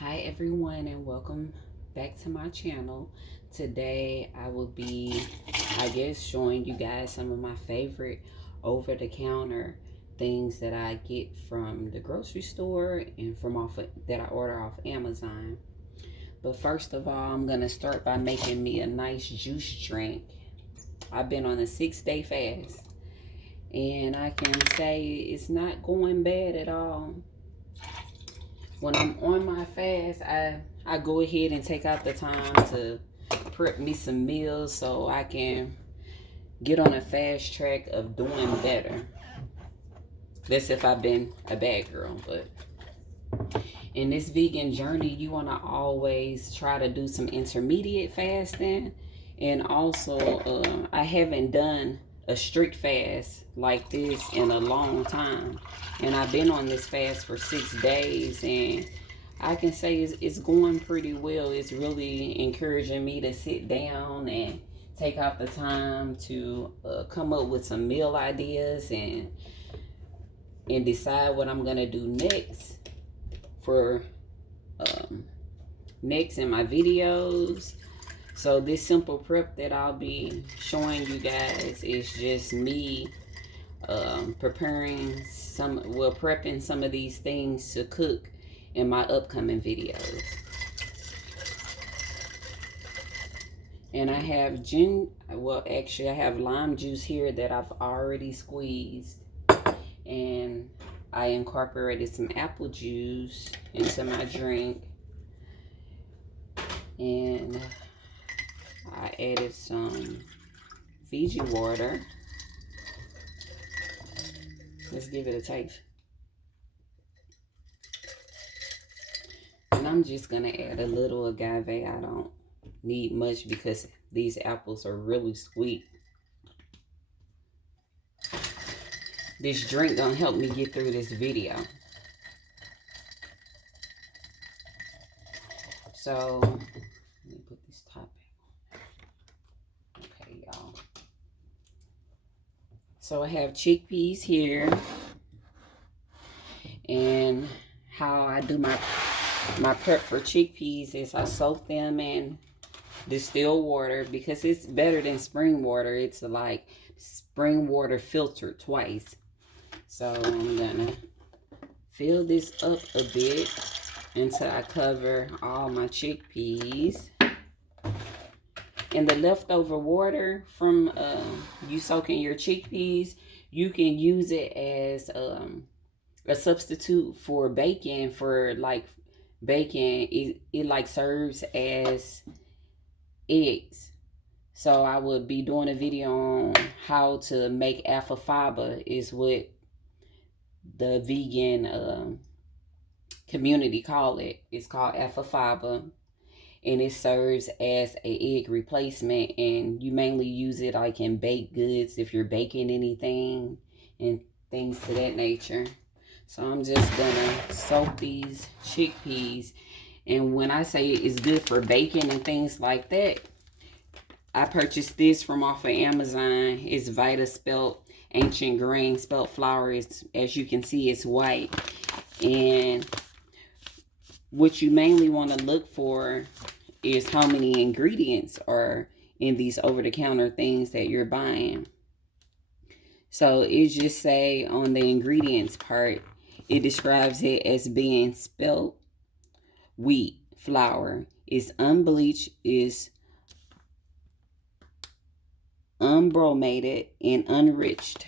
Hi everyone and welcome back to my channel. Today I will be, showing you guys some of my favorite over-the-counter things that I get from the grocery store and that I order off Amazon. But first of all, I'm gonna start by making me a nice juice drink. I've been on a 6-day fast and I can say it's not going bad at all. When I'm on my fast, I go ahead and take out the time to prep me some meals so I can get on a fast track of doing better. That's if I've been a bad girl. But in this vegan journey, you want to always try to do some intermediate fasting. And also, I haven't done a strict fast like this in a long time. And I've been on this fast for 6 days, and I can say it's going pretty well. It's really encouraging me to sit down and take out the time to come up with some meal ideas and decide what I'm gonna do for next in my videos. So this simple prep that I'll be showing you guys is just me prepping some of these things to cook in my upcoming videos. And I have I have lime juice here that I've already squeezed, and I incorporated some apple juice into my drink, and I added some Fiji water. Let's give it a taste. And I'm just gonna add a little agave. I don't need much because these apples are really sweet. This drink gonna help me get through this video. So let me put this top in. Okay, y'all. So I have chickpeas here, and how I do my prep for chickpeas is I soak them in distilled water because it's better than spring water. It's like spring water filtered twice. So I'm gonna fill this up a bit until I cover all my chickpeas. And the leftover water from you soaking your chickpeas, you can use it as a substitute for bacon. For like bacon, it like serves as eggs. So I would be doing a video on how to make alfalfa, is what the vegan community call it. It's called alfalfa, and it serves as a egg replacement, and you mainly use it like in baked goods if you're baking anything and things to that nature. So I'm just gonna soak these chickpeas, and when I say it's good for baking and things like that, I purchased this from off of Amazon. It's Vita spelt ancient grain spelt flour. As you can see, it's white. And what you mainly want to look for is how many ingredients are in these over-the-counter things that you're buying. So it just say on the ingredients part, it describes it as being spelt wheat flour. It's unbleached, is unbromated, and unenriched.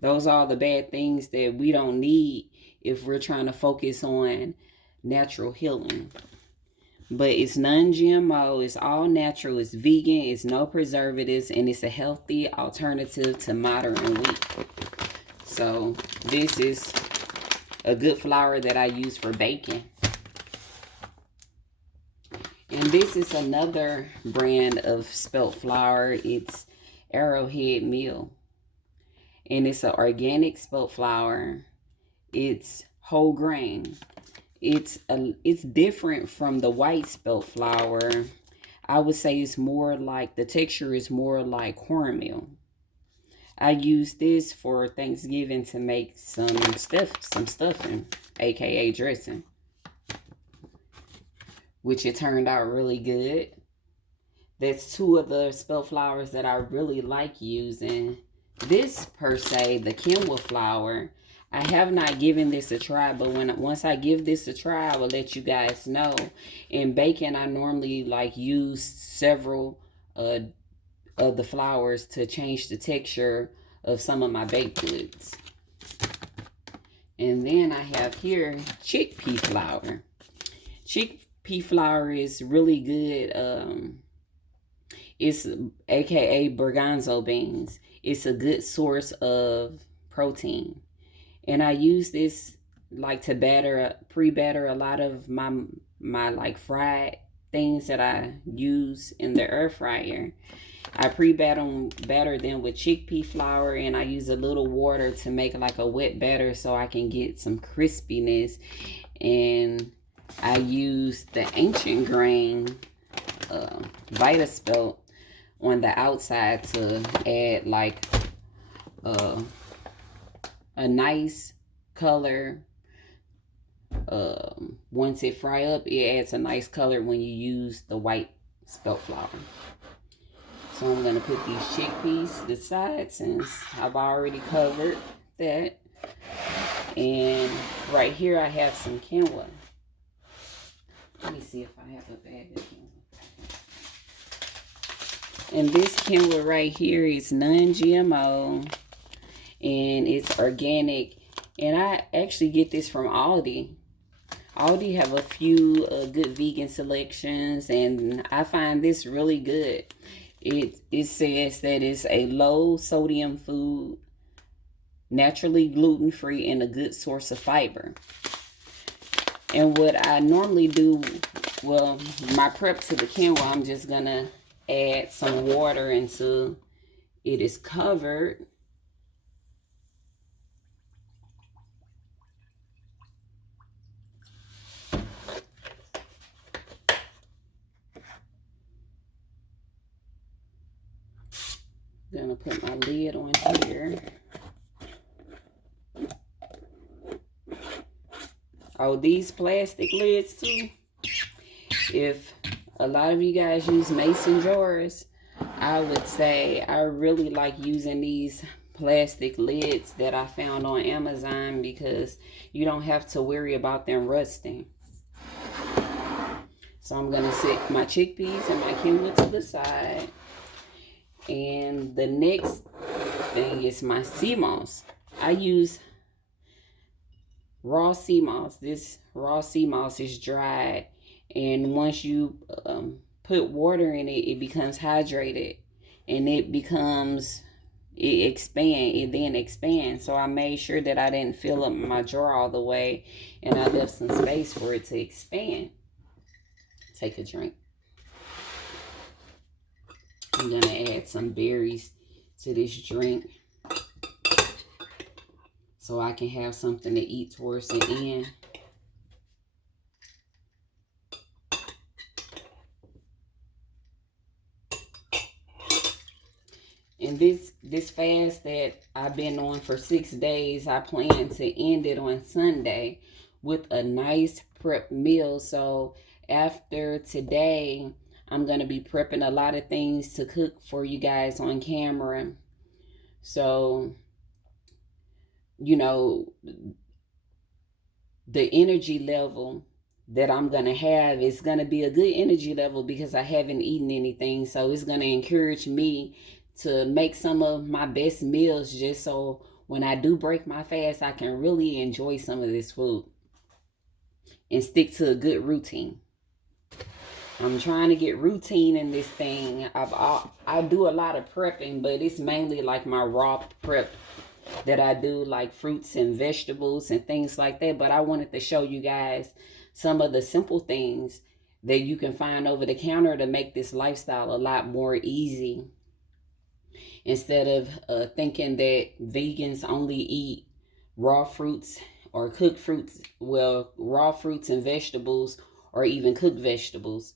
Those are the bad things that we don't need if we're trying to focus on natural healing. But it's non-GMO, it's all natural, it's vegan, it's no preservatives, and it's a healthy alternative to modern wheat. So this is a good flour that I use for baking. And this is another brand of spelt flour. It's Arrowhead Mill. And it's an organic spelt flour. It's whole grain. It's different from the white spelt flour. I would say it's more like, the texture is more like cornmeal. I use this for Thanksgiving to make some stuffing, aka dressing. which it turned out really good. That's two of the spelt flowers that I really like using. This per se, the Kenwa flower, I have not given this a try, but once I give this a try, I will let you guys know. In baking, I normally like use several of the flowers to change the texture of some of my baked goods. And then I have here chickpea flour. Chickpea flour is really good. It's aka Berganzo beans. It's a good source of protein. And I use this like to pre-batter a lot of my like fried things that I use in the air fryer. I batter them with chickpea flour, and I use a little water to make like a wet batter so I can get some crispiness. And I use the ancient grain Vitaspelt on the outside to add like a nice color. Once it fry up, it adds a nice color when you use the white spelt flour. So I'm going to put these chickpeas to the side since I've already covered that. And right here I have some quinoa. Let me see if I have a bag of quinoa. And this quinoa right here is non-GMO. And it's organic. And I actually get this from Aldi. Aldi have a few good vegan selections. And I find this really good. It says that it's a low sodium food, naturally gluten-free, and a good source of fiber. And what I normally do, well, my prep to the quinoa, I'm just going to add some water until it is covered. Gonna put my lid on here. Oh, these plastic lids too. If a lot of you guys use mason jars, I would say I really like using these plastic lids that I found on Amazon because you don't have to worry about them rusting. So I'm gonna set my chickpeas and my quinoa to the side. And the next thing is my sea moss. I use raw sea moss. This raw sea moss is dried. And once you put water in it, it becomes hydrated. And it then expands. So I made sure that I didn't fill up my jar all the way. And I left some space for it to expand. Take a drink. I'm going to add some berries to this drink so I can have something to eat towards the end. And this fast that I've been on for 6 days, I plan to end it on Sunday with a nice prep meal. So after today, I'm going to be prepping a lot of things to cook for you guys on camera. So, you know, the energy level that I'm going to have is going to be a good energy level because I haven't eaten anything. So it's going to encourage me to make some of my best meals just so when I do break my fast, I can really enjoy some of this food and stick to a good routine. I'm trying to get routine in this thing. I do a lot of prepping, but it's mainly like my raw prep that I do, like fruits and vegetables and things like that. But I wanted to show you guys some of the simple things that you can find over the counter to make this lifestyle a lot more easy. Instead of thinking that vegans only eat raw fruits or cooked fruits, well, raw fruits and vegetables or even cooked vegetables.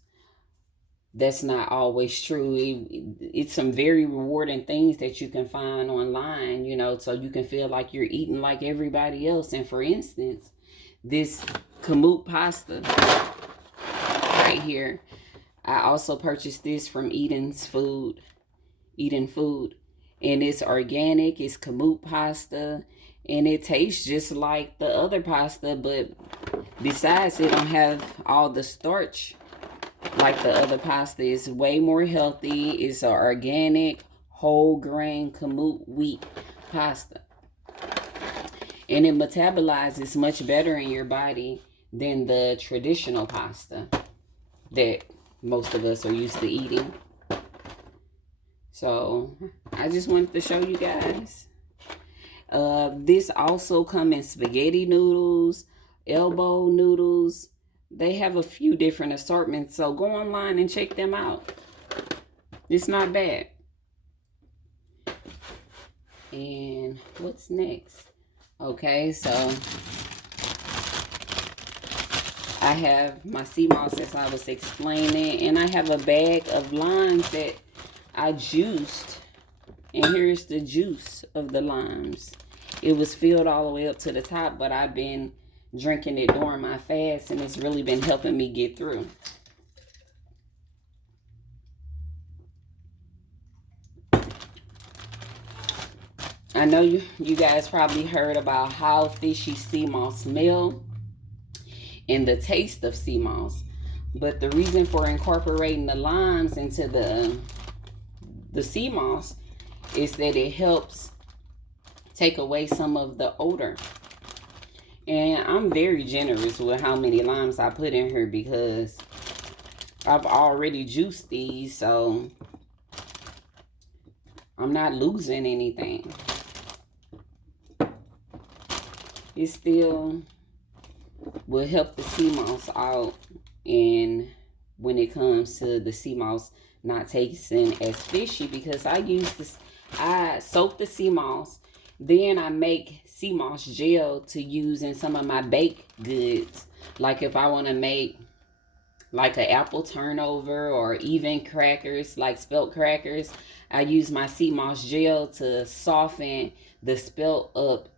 That's not always true. It's some very rewarding things that you can find online, you know, so you can feel like you're eating like everybody else. And for instance, this kamut pasta right right here. I also purchased this from Eden Food. And it's organic, it's kamut pasta, and it tastes just like the other pasta, but besides it don't have all the starch like the other pasta. It's way more healthy. It's an organic, whole grain kamut wheat pasta. And it metabolizes much better in your body than the traditional pasta that most of us are used to eating. So I just wanted to show you guys. This also comes in spaghetti noodles, elbow noodles. They have a few different assortments, so go online and check them out. It's not bad. And what's next? Okay, so I have my sea moss, as I was explaining, and I have a bag of limes that I juiced, and here's the juice of the limes. It was filled all the way up to the top, but I've been drinking it during my fast, and it's really been helping me get through. I know you guys probably heard about how fishy sea moss smell and the taste of sea moss, but the reason for incorporating the limes into the sea moss is that it helps take away some of the odor. And I'm very generous with how many limes I put in here because I've already juiced these, so I'm not losing anything. It still will help the sea moss out, and when it comes to the sea moss not tasting as fishy, because I soak the sea moss, then I make sea moss gel to use in some of my baked goods. Like if I want to make like an apple turnover or even crackers, like spelt crackers, I use my sea moss gel to soften the spelt up.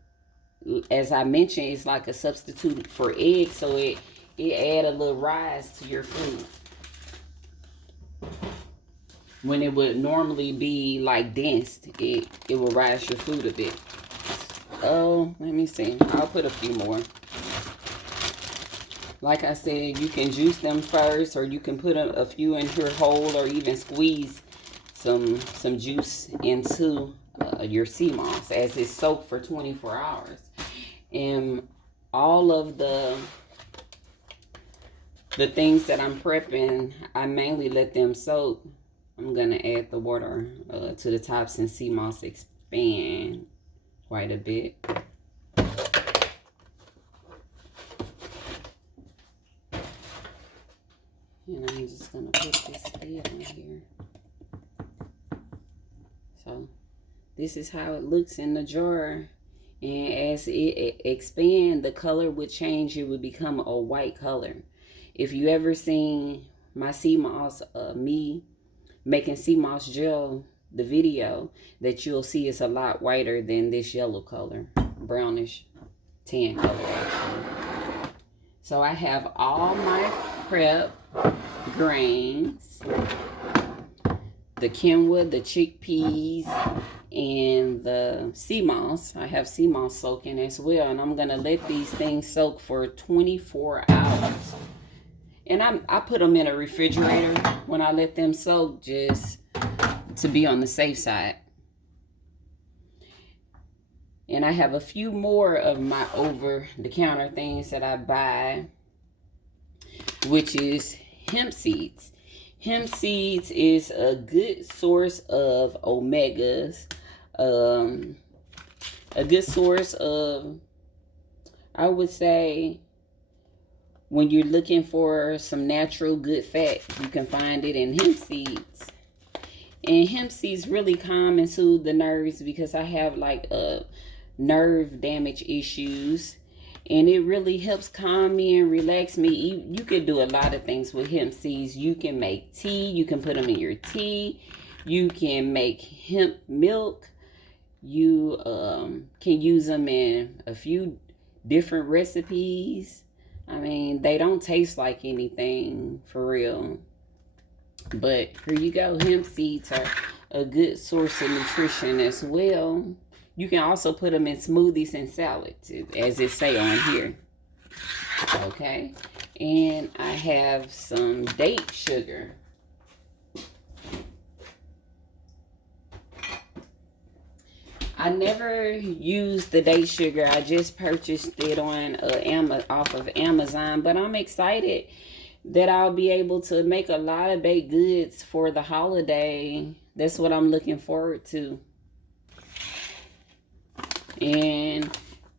As I mentioned, it's like a substitute for eggs, so it add a little rise to your food when it would normally be like dense. It will rise your food a bit. Oh, let me see. I'll put a few more. Like I said, you can juice them first, or you can put a few in here whole, or even squeeze some juice into your sea moss as it's soaked for 24 hours. And all of the things that I'm prepping, I mainly let them soak. I'm going to add the water to the top since sea moss expand quite a bit. And I'm just going to put this lid on here. So this is how it looks in the jar. And as it expands, the color would change. It would become a white color. If you ever seen my sea moss, me making sea moss gel, the video, that you'll see is a lot whiter than this yellow color, brownish tan color actually. So I have all my prep grains, the quinoa, the chickpeas, and the sea moss. I have sea moss soaking as well, and I'm gonna let these things soak for 24 hours. And I put them in a refrigerator when I let them soak, just to be on the safe side. And I have a few more of my over-the-counter things that I buy, which is hemp seeds. Hemp seeds is a good source of omegas, a good source of, I would say, when you're looking for some natural good fat, you can find it in hemp seeds. And hemp seeds really calm and soothe the nerves, because I have like nerve damage issues, and it really helps calm me and relax me. You can do a lot of things with hemp seeds. You can make tea. You can put them in your tea. You can make hemp milk. You can use them in a few different recipes. I mean, they don't taste like anything for real. But here you go. Hemp seeds are a good source of nutrition as well. You can also put them in smoothies and salads, as it say on here. Okay. And I have some date sugar. I never used the date sugar. I just purchased it on off of Amazon. But I'm excited that I'll be able to make a lot of baked goods for the holiday. That's what I'm looking forward to. And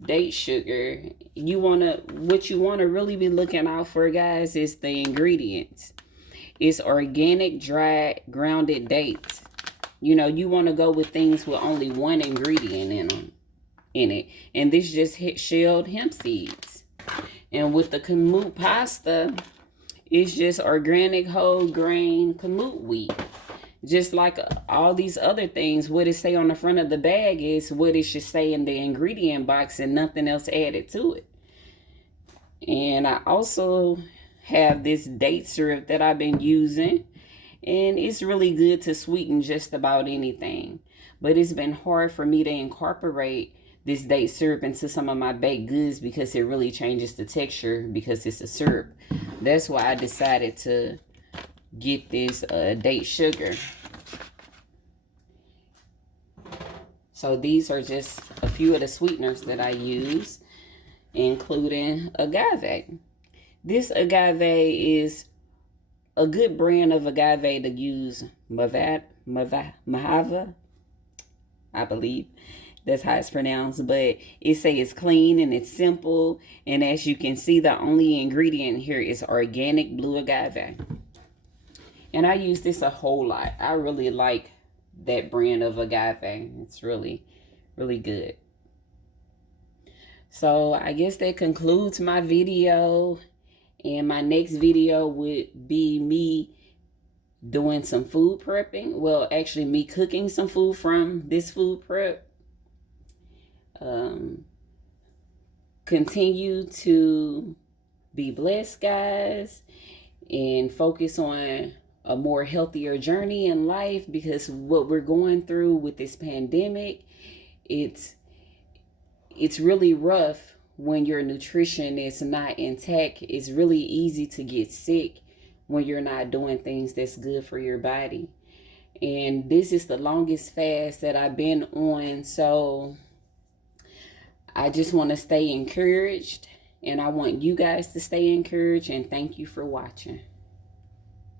date sugar, what you wanna really be looking out for, guys, is the ingredients. It's organic, dried, grounded dates. You know, you want to go with things with only one ingredient in it. And this just shelled hemp seeds. And with the kamut pasta, it's just organic whole grain kamut wheat. Just like all these other things, what it say on the front of the bag is what it should say in the ingredient box and nothing else added to it. And I also have this date syrup that I've been using. And it's really good to sweeten just about anything. But it's been hard for me to incorporate this date syrup into some of my baked goods because it really changes the texture because it's a syrup. That's why I decided to get this date sugar. So these are just a few of the sweeteners that I use, including agave. This agave is a good brand of agave to use, Mojave, I believe. That's how it's pronounced. But it say it's clean and it's simple. And as you can see, the only ingredient here is organic blue agave. And I use this a whole lot. I really like that brand of agave. It's really, really good. So I guess that concludes my video. And my next video would be me doing some food prepping. Well, actually me cooking some food from this food prep. Continue to be blessed, guys, and focus on a more healthier journey in life, because what we're going through with this pandemic, it's really rough. When your nutrition is not intact, it's really easy to get sick when you're not doing things that's good for your body. And this is the longest fast that I've been on. So I just want to stay encouraged. And I want you guys to stay encouraged. And thank you for watching.